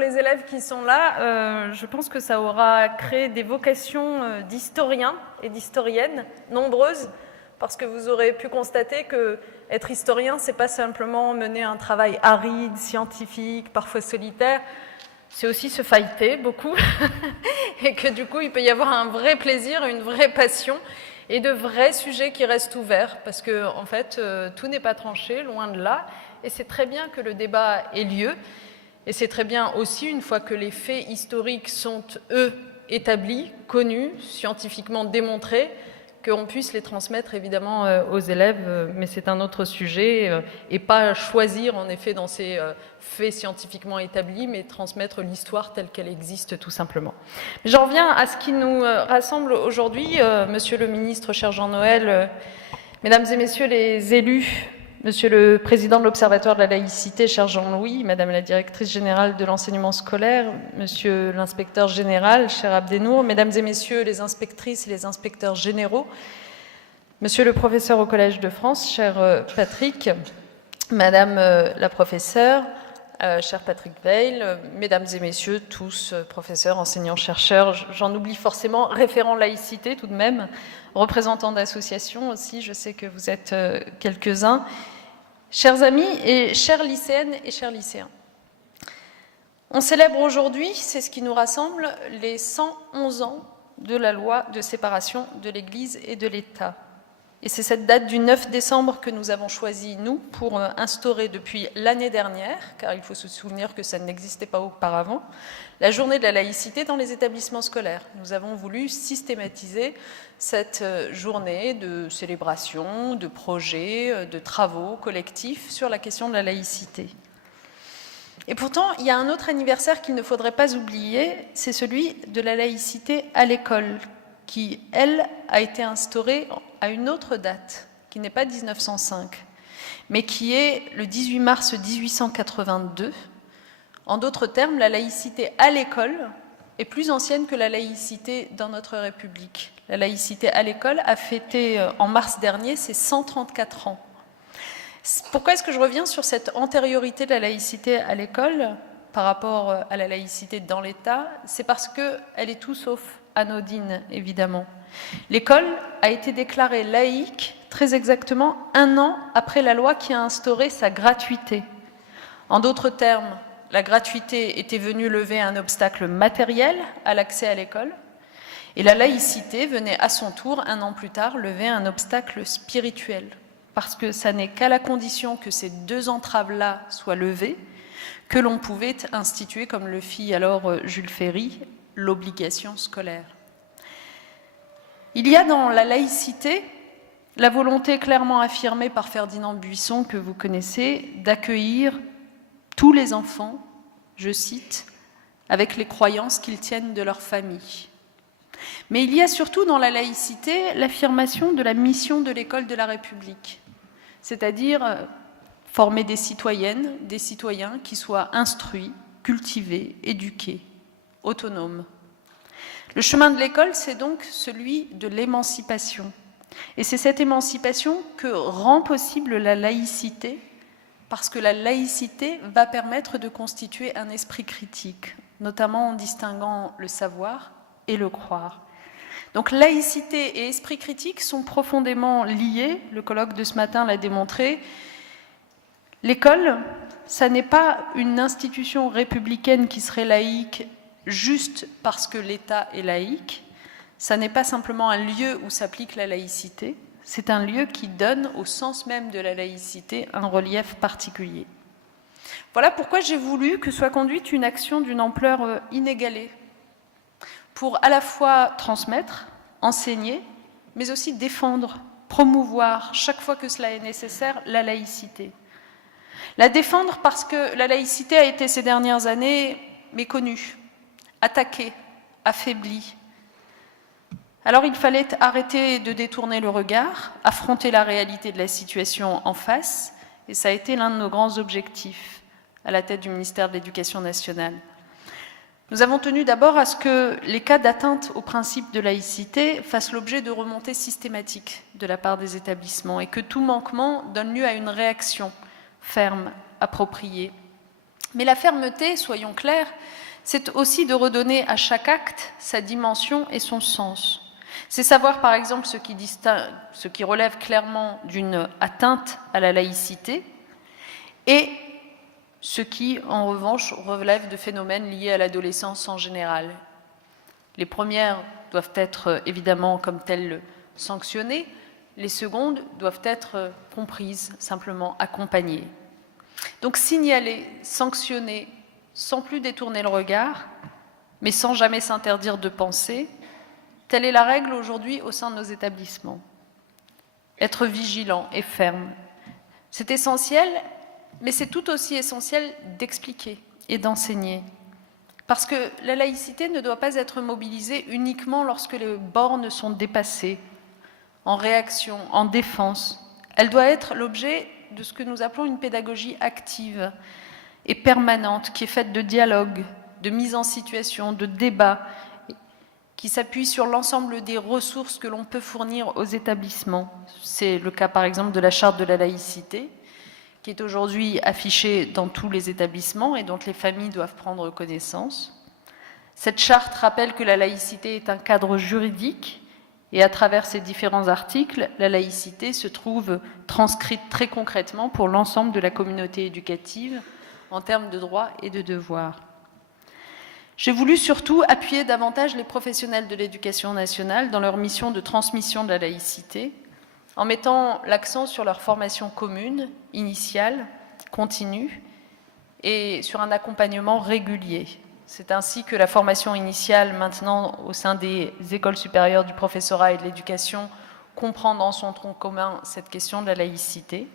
les élèves qui sont là, je pense que ça aura créé des vocations d'historiens et d'historiennes nombreuses, parce que vous aurez pu constater que être historien, c'est pas simplement mener un travail aride, scientifique, parfois solitaire, c'est aussi se fighter beaucoup, et que du coup, il peut y avoir un vrai plaisir, une vraie passion, et de vrais sujets qui restent ouverts, parce que en fait, tout n'est pas tranché, loin de là, et c'est très bien que le débat ait lieu, et c'est très bien aussi, une fois que les faits historiques sont, eux, établis, connus, scientifiquement démontrés, qu'on puisse les transmettre évidemment aux élèves, mais c'est un autre sujet, et pas choisir en effet dans ces faits scientifiquement établis, mais transmettre l'histoire telle qu'elle existe tout simplement. J'en reviens à ce qui nous rassemble aujourd'hui, Monsieur le ministre, cher Jean-Noël, Mesdames et Messieurs les élus, Monsieur le Président de l'Observatoire de la laïcité, cher Jean-Louis, Madame la Directrice générale de l'enseignement scolaire, Monsieur l'Inspecteur général, cher Abdenour, Mesdames et Messieurs les inspectrices et les inspecteurs généraux, Monsieur le Professeur au Collège de France, cher Patrick, Madame la Professeure, cher Patrick Veil, Mesdames et Messieurs tous, professeurs, enseignants, chercheurs, j'en oublie forcément, référents laïcité tout de même, représentants d'associations aussi, je sais que vous êtes quelques-uns, chers amis et chères lycéennes et chers lycéens. On célèbre aujourd'hui, c'est ce qui nous rassemble, les 111 ans de la loi de séparation de l'Église et de l'État. Et c'est cette date du 9 décembre que nous avons choisi, nous, pour instaurer depuis l'année dernière, car il faut se souvenir que ça n'existait pas auparavant, la journée de la laïcité dans les établissements scolaires. Nous avons voulu systématiser cette journée de célébration, de projets, de travaux collectifs sur la question de la laïcité. Et pourtant, il y a un autre anniversaire qu'il ne faudrait pas oublier, c'est celui de la laïcité à l'école, qui, elle, a été instaurée à une autre date, qui n'est pas 1905, mais qui est le 18 mars 1882. En d'autres termes, la laïcité à l'école est plus ancienne que la laïcité dans notre République. La laïcité à l'école a fêté en mars dernier ses 134 ans. Pourquoi est-ce que je reviens sur cette antériorité de la laïcité à l'école par rapport à la laïcité dans l'État? C'est parce qu'elle est tout sauf anodine, évidemment. L'école a été déclarée laïque très exactement 1 an après la loi qui a instauré sa gratuité. En d'autres termes, la gratuité était venue lever un obstacle matériel à l'accès à l'école, et la laïcité venait à son tour, 1 an plus tard, lever un obstacle spirituel. Parce que ça n'est qu'à la condition que ces 2 entraves-là soient levées que l'on pouvait instituer, comme le fit alors Jules Ferry, l'obligation scolaire. Il y a dans la laïcité la volonté clairement affirmée par Ferdinand Buisson, que vous connaissez, d'accueillir tous les enfants, je cite, avec les croyances qu'ils tiennent de leur famille. Mais il y a surtout dans la laïcité l'affirmation de la mission de l'école de la République, c'est-à-dire former des citoyennes, des citoyens qui soient instruits, cultivés, éduqués, autonomes. Le chemin de l'école, c'est donc celui de l'émancipation. Et c'est cette émancipation que rend possible la laïcité, parce que la laïcité va permettre de constituer un esprit critique, notamment en distinguant le savoir et le croire. Donc laïcité et esprit critique sont profondément liés, le colloque de ce matin l'a démontré. L'école, ça n'est pas une institution républicaine qui serait laïque juste parce que l'État est laïque, ça n'est pas simplement un lieu où s'applique la laïcité, c'est un lieu qui donne au sens même de la laïcité un relief particulier. Voilà pourquoi j'ai voulu que soit conduite une action d'une ampleur inégalée, pour à la fois transmettre, enseigner, mais aussi défendre, promouvoir, chaque fois que cela est nécessaire, la laïcité. La défendre parce que la laïcité a été ces dernières années méconnue, attaquée, affaiblie. Alors il fallait arrêter de détourner le regard, affronter la réalité de la situation en face, et ça a été l'un de nos grands objectifs à la tête du ministère de l'Éducation nationale. Nous avons tenu d'abord à ce que les cas d'atteinte au principe de laïcité fassent l'objet de remontées systématiques de la part des établissements et que tout manquement donne lieu à une réaction ferme, appropriée. Mais la fermeté, soyons clairs, c'est aussi de redonner à chaque acte sa dimension et son sens. C'est savoir par exemple ce qui relève clairement d'une atteinte à la laïcité et ce qui, en revanche, relève de phénomènes liés à l'adolescence en général. Les premières doivent être évidemment comme telles sanctionnées, les secondes doivent être comprises, simplement accompagnées. Donc signaler, sanctionner, sans plus détourner le regard, mais sans jamais s'interdire de penser, telle est la règle aujourd'hui au sein de nos établissements. Être vigilant et ferme, c'est essentiel, mais c'est tout aussi essentiel d'expliquer et d'enseigner. Parce que la laïcité ne doit pas être mobilisée uniquement lorsque les bornes sont dépassées, en réaction, en défense. Elle doit être l'objet de ce que nous appelons une pédagogie active et permanente, qui est faite de dialogue, de mise en situation, de débat, qui s'appuie sur l'ensemble des ressources que l'on peut fournir aux établissements. C'est le cas par exemple de la charte de la laïcité, qui est aujourd'hui affichée dans tous les établissements et dont les familles doivent prendre connaissance. Cette charte rappelle que la laïcité est un cadre juridique et à travers ces différents articles, la laïcité se trouve transcrite très concrètement pour l'ensemble de la communauté éducative en termes de droits et de devoirs. J'ai voulu surtout appuyer davantage les professionnels de l'éducation nationale dans leur mission de transmission de la laïcité, en mettant l'accent sur leur formation commune, initiale, continue, et sur un accompagnement régulier. C'est ainsi que la formation initiale, maintenant au sein des écoles supérieures du professorat et de l'éducation, comprend dans son tronc commun cette question de la laïcité,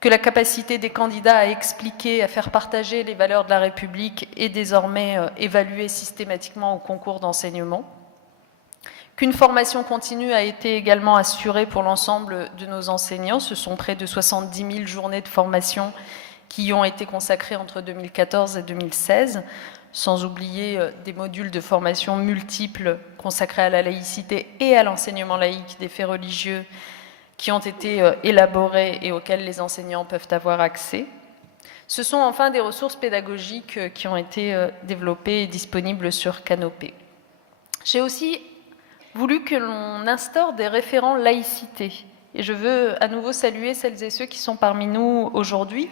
que la capacité des candidats à expliquer, à faire partager les valeurs de la République est désormais évaluée systématiquement au concours d'enseignement, qu'une formation continue a été également assurée pour l'ensemble de nos enseignants. Ce sont près de 70 000 journées de formation qui y ont été consacrées entre 2014 et 2016, sans oublier des modules de formation multiples consacrés à la laïcité et à l'enseignement laïque des faits religieux qui ont été élaborés et auxquels les enseignants peuvent avoir accès. Ce sont enfin des ressources pédagogiques qui ont été développées et disponibles sur Canopé. J'ai aussi voulu que l'on instaure des référents laïcité. Et je veux à nouveau saluer celles et ceux qui sont parmi nous aujourd'hui,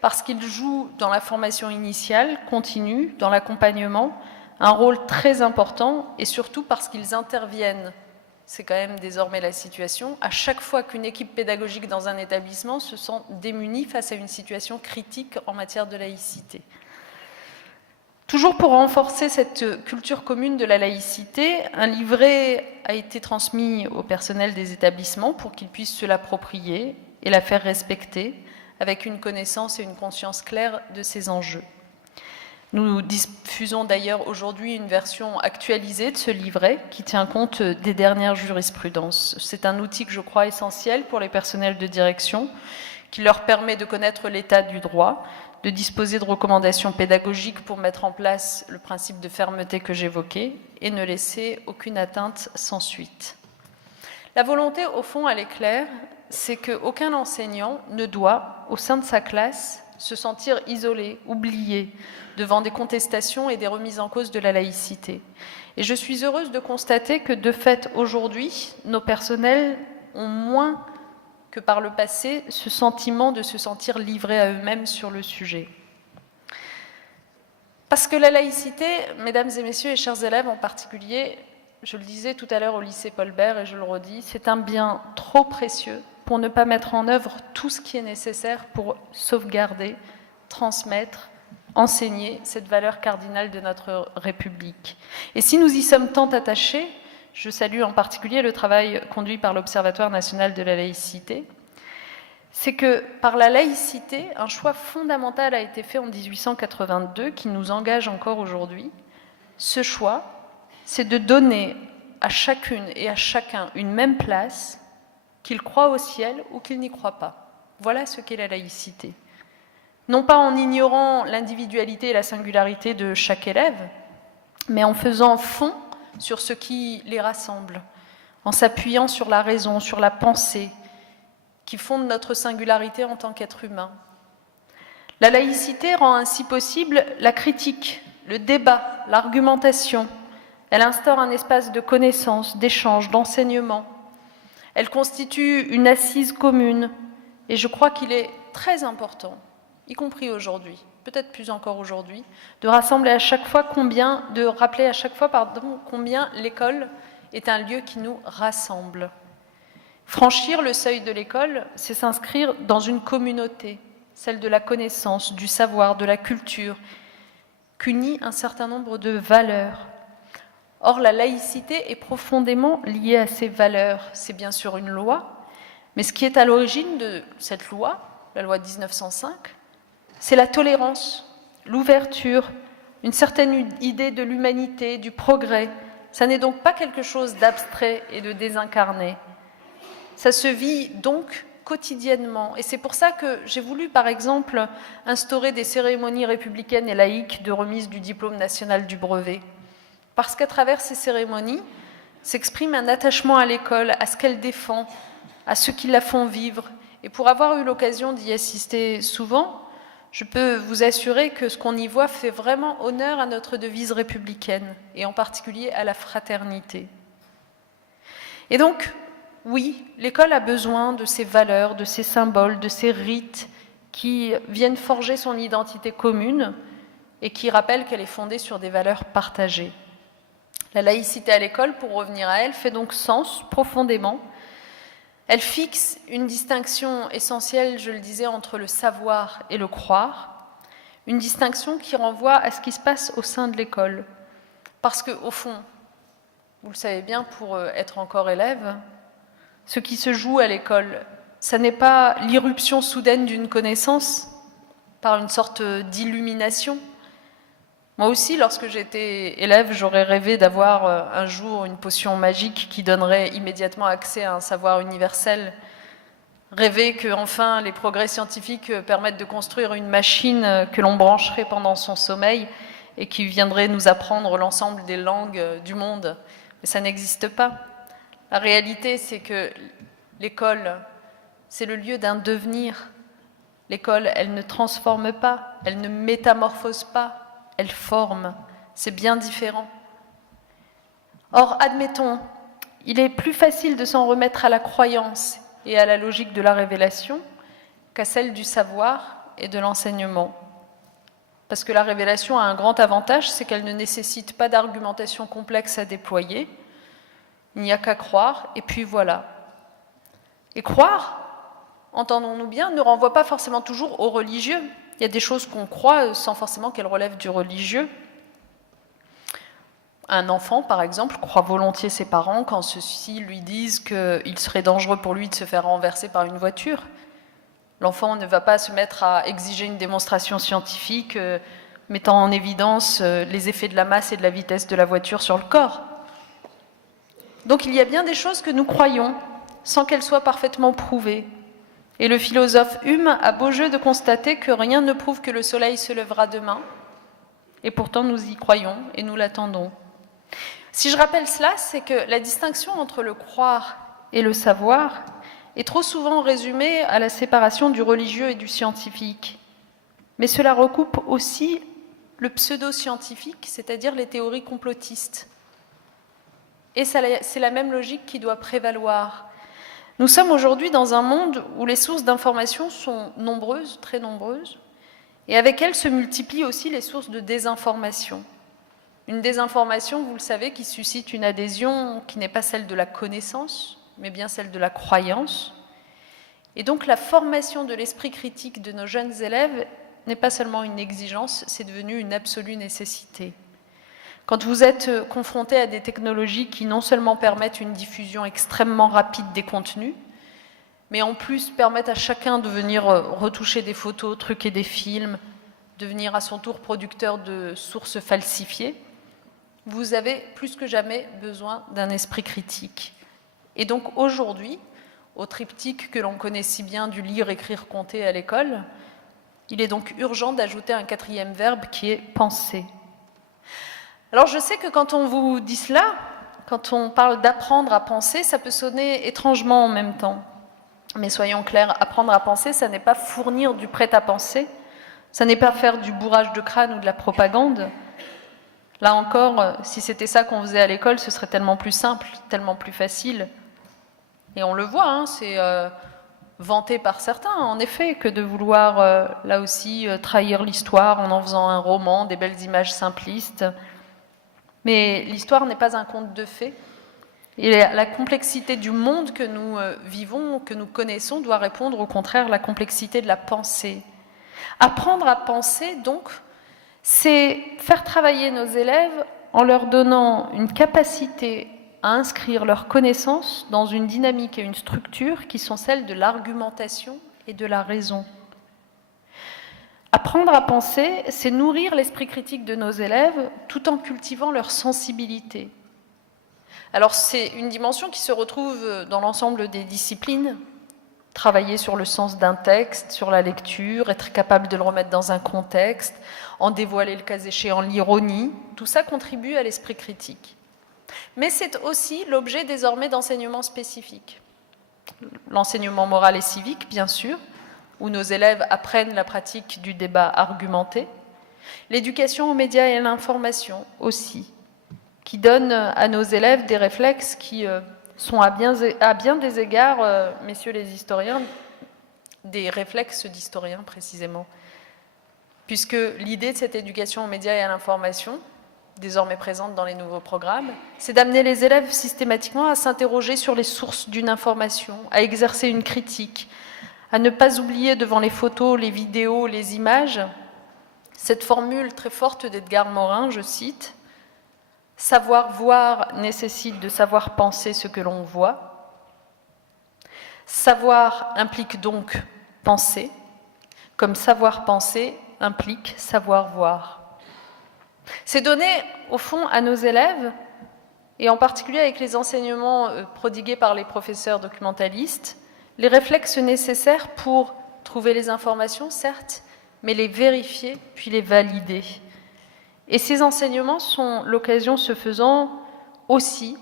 parce qu'ils jouent dans la formation initiale, continue, dans l'accompagnement, un rôle très important, et surtout parce qu'ils interviennent, c'est quand même désormais la situation, à chaque fois qu'une équipe pédagogique dans un établissement se sent démunie face à une situation critique en matière de laïcité. Toujours pour renforcer cette culture commune de la laïcité, un livret a été transmis au personnel des établissements pour qu'ils puissent se l'approprier et la faire respecter avec une connaissance et une conscience claire de ces enjeux. Nous diffusons d'ailleurs aujourd'hui une version actualisée de ce livret qui tient compte des dernières jurisprudences. C'est un outil que je crois essentiel pour les personnels de direction, qui leur permet de connaître l'état du droit, de disposer de recommandations pédagogiques pour mettre en place le principe de fermeté que j'évoquais et ne laisser aucune atteinte sans suite. La volonté, au fond, elle est claire, c'est qu'aucun enseignant ne doit, au sein de sa classe, se sentir isolé, oublié, devant des contestations et des remises en cause de la laïcité. Et je suis heureuse de constater que, de fait, aujourd'hui, nos personnels ont moins que par le passé ce sentiment de se sentir livrés à eux-mêmes sur le sujet. Parce que la laïcité, mesdames et messieurs et chers élèves en particulier, je le disais tout à l'heure au lycée Paul Bert et je le redis, c'est un bien trop précieux pour ne pas mettre en œuvre tout ce qui est nécessaire pour sauvegarder, transmettre, enseigner cette valeur cardinale de notre République. Et si nous y sommes tant attachés, je salue en particulier le travail conduit par l'Observatoire national de la laïcité, c'est que par la laïcité, un choix fondamental a été fait en 1882 qui nous engage encore aujourd'hui. Ce choix, c'est de donner à chacune et à chacun une même place, qu'il croit au ciel ou qu'il n'y croit pas. Voilà ce qu'est la laïcité. Non pas en ignorant l'individualité et la singularité de chaque élève, mais en faisant fond sur ce qui les rassemble, en s'appuyant sur la raison, sur la pensée, qui fonde notre singularité en tant qu'être humain. La laïcité rend ainsi possible la critique, le débat, l'argumentation. Elle instaure un espace de connaissance, d'échange, d'enseignement. Elle constitue une assise commune, et je crois qu'il est très important, y compris aujourd'hui, peut-être plus encore aujourd'hui, de rappeler à chaque fois combien l'école est un lieu qui nous rassemble. Franchir le seuil de l'école, c'est s'inscrire dans une communauté, celle de la connaissance, du savoir, de la culture, qu'unit un certain nombre de valeurs. Or, la laïcité est profondément liée à ces valeurs. C'est bien sûr une loi, mais ce qui est à l'origine de cette loi, la loi de 1905, c'est la tolérance, l'ouverture, une certaine idée de l'humanité, du progrès. Ça n'est donc pas quelque chose d'abstrait et de désincarné. Ça se vit donc quotidiennement. Et c'est pour ça que j'ai voulu, par exemple, instaurer des cérémonies républicaines et laïques de remise du diplôme national du brevet. Parce qu'à travers ces cérémonies s'exprime un attachement à l'école, à ce qu'elle défend, à ceux qui la font vivre. Et pour avoir eu l'occasion d'y assister souvent, je peux vous assurer que ce qu'on y voit fait vraiment honneur à notre devise républicaine, et en particulier à la fraternité. Et donc, oui, l'école a besoin de ces valeurs, de ces symboles, de ces rites qui viennent forger son identité commune et qui rappellent qu'elle est fondée sur des valeurs partagées. La laïcité à l'école, pour revenir à elle, fait donc sens profondément. Elle fixe une distinction essentielle, je le disais, entre le savoir et le croire, une distinction qui renvoie à ce qui se passe au sein de l'école. Parce qu'au fond, vous le savez bien, pour être encore élève, ce qui se joue à l'école, ça n'est pas l'irruption soudaine d'une connaissance par une sorte d'illumination. Moi aussi, lorsque j'étais élève, j'aurais rêvé d'avoir un jour une potion magique qui donnerait immédiatement accès à un savoir universel. Rêver que, enfin, les progrès scientifiques permettent de construire une machine que l'on brancherait pendant son sommeil et qui viendrait nous apprendre l'ensemble des langues du monde. Mais ça n'existe pas. La réalité, c'est que l'école, c'est le lieu d'un devenir. L'école, elle ne transforme pas, elle ne métamorphose pas. Elle forme, c'est bien différent. Or, admettons, il est plus facile de s'en remettre à la croyance et à la logique de la révélation qu'à celle du savoir et de l'enseignement. Parce que la révélation a un grand avantage, c'est qu'elle ne nécessite pas d'argumentation complexe à déployer. Il n'y a qu'à croire, et puis voilà. Et croire, entendons-nous bien, ne renvoie pas forcément toujours aux religieux. Il y a des choses qu'on croit sans forcément qu'elles relèvent du religieux. Un enfant, par exemple, croit volontiers ses parents quand ceux-ci lui disent qu'il serait dangereux pour lui de se faire renverser par une voiture. L'enfant ne va pas se mettre à exiger une démonstration scientifique mettant en évidence les effets de la masse et de la vitesse de la voiture sur le corps. Donc il y a bien des choses que nous croyons sans qu'elles soient parfaitement prouvées. Et le philosophe Hume a beau jeu de constater que rien ne prouve que le soleil se lèvera demain, et pourtant nous y croyons et nous l'attendons. Si je rappelle cela, c'est que la distinction entre le croire et le savoir est trop souvent résumée à la séparation du religieux et du scientifique. Mais cela recoupe aussi le pseudo-scientifique, c'est-à-dire les théories complotistes. Et c'est la même logique qui doit prévaloir. Nous sommes aujourd'hui dans un monde où les sources d'information sont nombreuses, très nombreuses, et avec elles se multiplient aussi les sources de désinformation. Une désinformation, vous le savez, qui suscite une adhésion qui n'est pas celle de la connaissance, mais bien celle de la croyance. Et donc la formation de l'esprit critique de nos jeunes élèves n'est pas seulement une exigence, c'est devenu une absolue nécessité. Quand vous êtes confronté à des technologies qui non seulement permettent une diffusion extrêmement rapide des contenus, mais en plus permettent à chacun de venir retoucher des photos, truquer des films, devenir à son tour producteur de sources falsifiées, vous avez plus que jamais besoin d'un esprit critique. Et donc aujourd'hui, au triptyque que l'on connaît si bien du lire, écrire, compter à l'école, il est donc urgent d'ajouter un quatrième verbe qui est penser. Alors je sais que quand on vous dit cela, quand on parle d'apprendre à penser, ça peut sonner étrangement en même temps. Mais soyons clairs, apprendre à penser, ça n'est pas fournir du prêt-à-penser, Ça n'est pas faire du bourrage de crâne ou de la propagande. Là encore, si c'était ça qu'on faisait à l'école, ce serait tellement plus simple, tellement plus facile. Et on le voit, hein, c'est vanté par certains, en effet, que de vouloir, là aussi, trahir l'histoire en faisant un roman, des belles images simplistes. Mais l'histoire n'est pas un conte de fées. Et la complexité du monde que nous vivons, que nous connaissons, doit répondre au contraire à la complexité de la pensée. Apprendre à penser, donc, c'est faire travailler nos élèves en leur donnant une capacité à inscrire leurs connaissances dans une dynamique et une structure qui sont celles de l'argumentation et de la raison. Apprendre à penser, c'est nourrir l'esprit critique de nos élèves tout en cultivant leur sensibilité. Alors c'est une dimension qui se retrouve dans l'ensemble des disciplines. Travailler sur le sens d'un texte, sur la lecture, être capable de le remettre dans un contexte, en dévoiler le cas échéant l'ironie, tout ça contribue à l'esprit critique. Mais c'est aussi l'objet désormais d'enseignements spécifiques. L'enseignement moral et civique, bien sûr, où nos élèves apprennent la pratique du débat argumenté. L'éducation aux médias et à l'information aussi, qui donne à nos élèves des réflexes qui sont à bien des égards, messieurs les historiens, des réflexes d'historiens précisément. Puisque l'idée de cette éducation aux médias et à l'information, désormais présente dans les nouveaux programmes, c'est d'amener les élèves systématiquement à s'interroger sur les sources d'une information, à exercer une critique, à ne pas oublier devant les photos, les vidéos, les images, cette formule très forte d'Edgar Morin, je cite, « Savoir voir nécessite de savoir penser ce que l'on voit. Savoir implique donc penser, comme savoir penser implique savoir voir. » C'est donner, au fond, à nos élèves, et en particulier avec les enseignements prodigués par les professeurs documentalistes, les réflexes nécessaires pour trouver les informations, certes, mais les vérifier puis les valider. Et ces enseignements sont l'occasion, ce faisant, aussi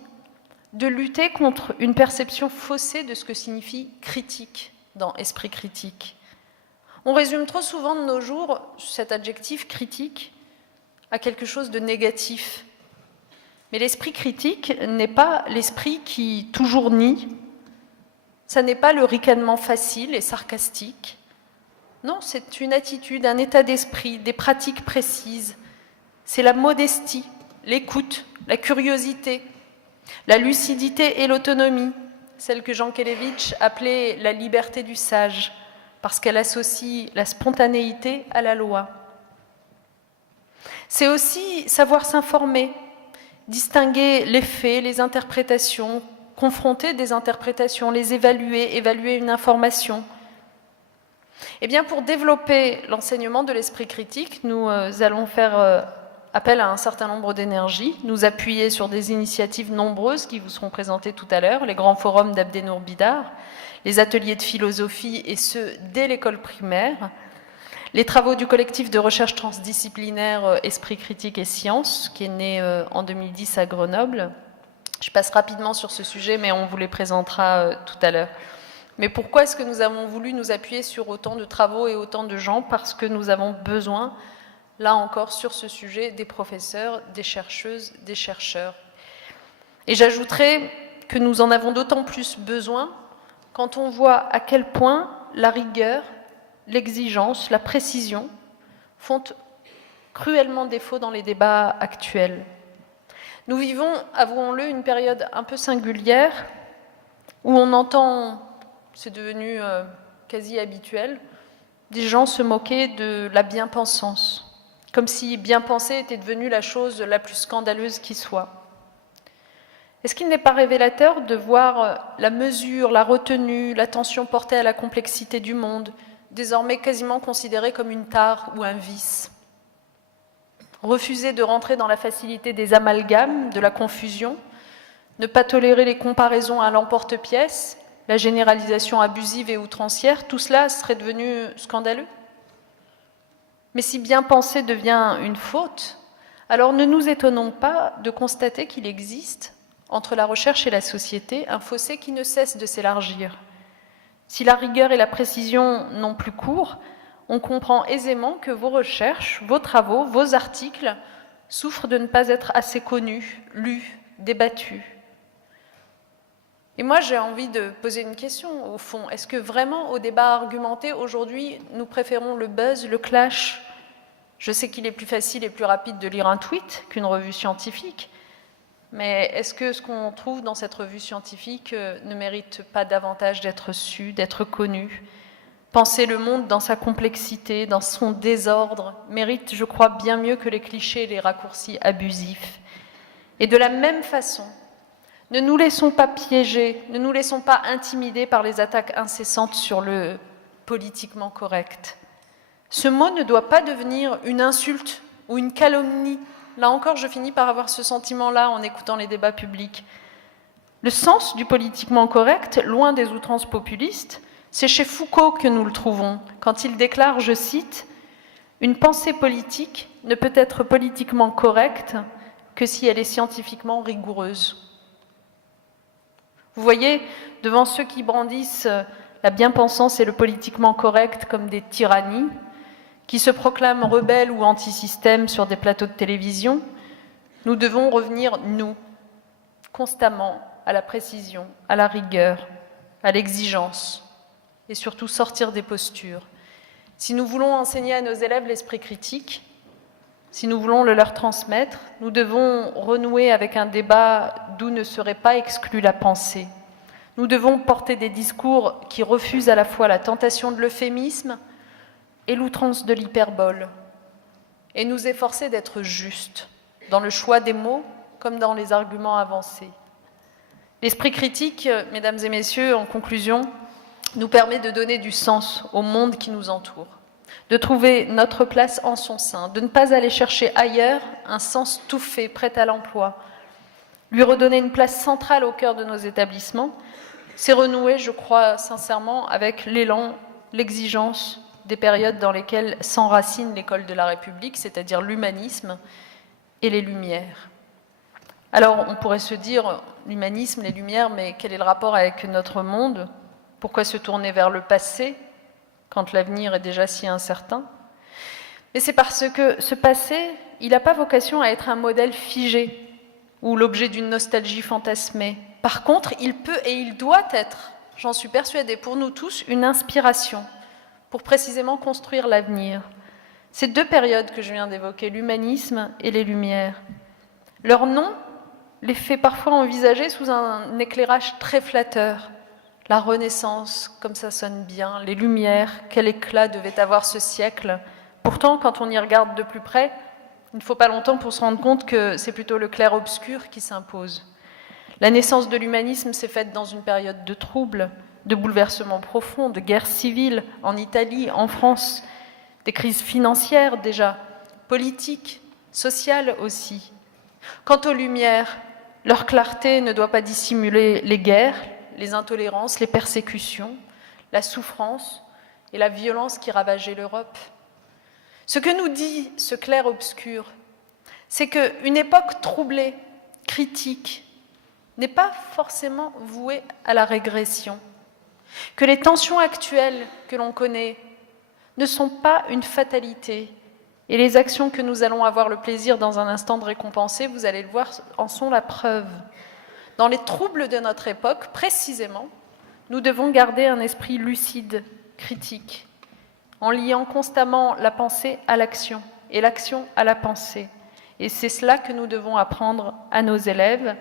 de lutter contre une perception faussée de ce que signifie critique dans esprit critique. On résume trop souvent de nos jours cet adjectif critique à quelque chose de négatif. Mais l'esprit critique n'est pas l'esprit qui toujours nie, ça n'est pas le ricanement facile et sarcastique. Non, c'est une attitude, un état d'esprit, des pratiques précises. C'est la modestie, l'écoute, la curiosité, la lucidité et l'autonomie, celle que Jean Kelevitch appelait la liberté du sage, parce qu'elle associe la spontanéité à la loi. C'est aussi savoir s'informer, distinguer les faits, les interprétations, confronter des interprétations, les évaluer, évaluer une information. Eh bien, pour développer l'enseignement de l'esprit critique, nous allons faire appel à un certain nombre d'énergies, nous appuyer sur des initiatives nombreuses qui vous seront présentées tout à l'heure, les grands forums d'Abdenour Bidar, les ateliers de philosophie et ceux dès l'école primaire, les travaux du collectif de recherche transdisciplinaire Esprit critique et sciences, qui est né en 2010 à Grenoble. Je passe rapidement sur ce sujet, mais on vous les présentera tout à l'heure. Mais pourquoi est-ce que nous avons voulu nous appuyer sur autant de travaux et autant de gens? Parce que nous avons besoin, là encore, sur ce sujet, des professeurs, des chercheuses, des chercheurs. Et j'ajouterai que nous en avons d'autant plus besoin quand on voit à quel point la rigueur, l'exigence, la précision font cruellement défaut dans les débats actuels. Nous vivons, avouons-le, une période un peu singulière où on entend, c'est devenu quasi habituel, des gens se moquer de la bien-pensance, comme si bien penser était devenu la chose la plus scandaleuse qui soit. Est-ce qu'il n'est pas révélateur de voir la mesure, la retenue, l'attention portée à la complexité du monde, désormais quasiment considérée comme une tare ou un vice? Refuser de rentrer dans la facilité des amalgames, de la confusion, ne pas tolérer les comparaisons à l'emporte-pièce, la généralisation abusive et outrancière, tout cela serait devenu scandaleux. Mais si bien penser devient une faute, alors ne nous étonnons pas de constater qu'il existe, entre la recherche et la société, un fossé qui ne cesse de s'élargir. Si la rigueur et la précision n'ont plus cours, on comprend aisément que vos recherches, vos travaux, vos articles souffrent de ne pas être assez connus, lus, débattus. Et moi, j'ai envie de poser une question, au fond. Est-ce que vraiment, au débat argumenté, aujourd'hui, nous préférons le buzz, le clash? Je sais qu'il est plus facile et plus rapide de lire un tweet qu'une revue scientifique, mais est-ce que ce qu'on trouve dans cette revue scientifique ne mérite pas davantage d'être su, d'être connu? Penser le monde dans sa complexité, dans son désordre, mérite, je crois, bien mieux que les clichés et les raccourcis abusifs. Et de la même façon, ne nous laissons pas piéger, ne nous laissons pas intimider par les attaques incessantes sur le politiquement correct. Ce mot ne doit pas devenir une insulte ou une calomnie. Là encore, je finis par avoir ce sentiment-là en écoutant les débats publics. Le sens du politiquement correct, loin des outrances populistes, c'est chez Foucault que nous le trouvons, quand il déclare, je cite, « Une pensée politique ne peut être politiquement correcte que si elle est scientifiquement rigoureuse. » Vous voyez, devant ceux qui brandissent la bien-pensance et le politiquement correct comme des tyrannies, qui se proclament rebelles ou anti-système sur des plateaux de télévision, nous devons revenir, nous, constamment à la précision, à la rigueur, à l'exigence, et surtout sortir des postures. Si nous voulons enseigner à nos élèves l'esprit critique, si nous voulons le leur transmettre, nous devons renouer avec un débat d'où ne serait pas exclue la pensée. Nous devons porter des discours qui refusent à la fois la tentation de l'euphémisme et l'outrance de l'hyperbole, et nous efforcer d'être justes dans le choix des mots comme dans les arguments avancés. L'esprit critique, mesdames et messieurs, en conclusion, nous permet de donner du sens au monde qui nous entoure, de trouver notre place en son sein, de ne pas aller chercher ailleurs un sens tout fait, prêt à l'emploi. Lui redonner une place centrale au cœur de nos établissements, c'est renouer, je crois sincèrement, avec l'élan, l'exigence des périodes dans lesquelles s'enracine l'école de la République, c'est-à-dire l'humanisme et les Lumières. Alors, on pourrait se dire, l'humanisme, les Lumières, mais quel est le rapport avec notre monde? Pourquoi se tourner vers le passé quand l'avenir est déjà si incertain? Mais c'est parce que ce passé, il n'a pas vocation à être un modèle figé ou l'objet d'une nostalgie fantasmée. Par contre, il peut et il doit être, j'en suis persuadée, pour nous tous, une inspiration pour précisément construire l'avenir. Ces deux périodes que je viens d'évoquer, l'humanisme et les Lumières, leur nom les fait parfois envisager sous un éclairage très flatteur. La Renaissance, comme ça sonne bien, les Lumières, quel éclat devait avoir ce siècle. Pourtant, quand on y regarde de plus près, il ne faut pas longtemps pour se rendre compte que c'est plutôt le clair-obscur qui s'impose. La naissance de l'humanisme s'est faite dans une période de troubles, de bouleversements profonds, de guerres civiles en Italie, en France, des crises financières déjà, politiques, sociales aussi. Quant aux Lumières, leur clarté ne doit pas dissimuler les guerres, les intolérances, les persécutions, la souffrance et la violence qui ravageaient l'Europe. Ce que nous dit ce clair-obscur, c'est qu'une époque troublée, critique, n'est pas forcément vouée à la régression, que les tensions actuelles que l'on connaît ne sont pas une fatalité, et les actions que nous allons avoir le plaisir dans un instant de récompenser, vous allez le voir, en sont la preuve. Dans les troubles de notre époque, précisément, nous devons garder un esprit lucide, critique, en liant constamment la pensée à l'action et l'action à la pensée. Et c'est cela que nous devons apprendre à nos élèves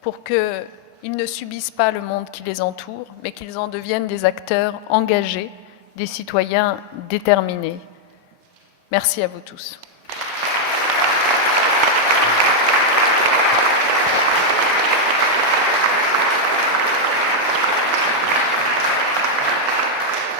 pour qu'ils ne subissent pas le monde qui les entoure, mais qu'ils en deviennent des acteurs engagés, des citoyens déterminés. Merci à vous tous.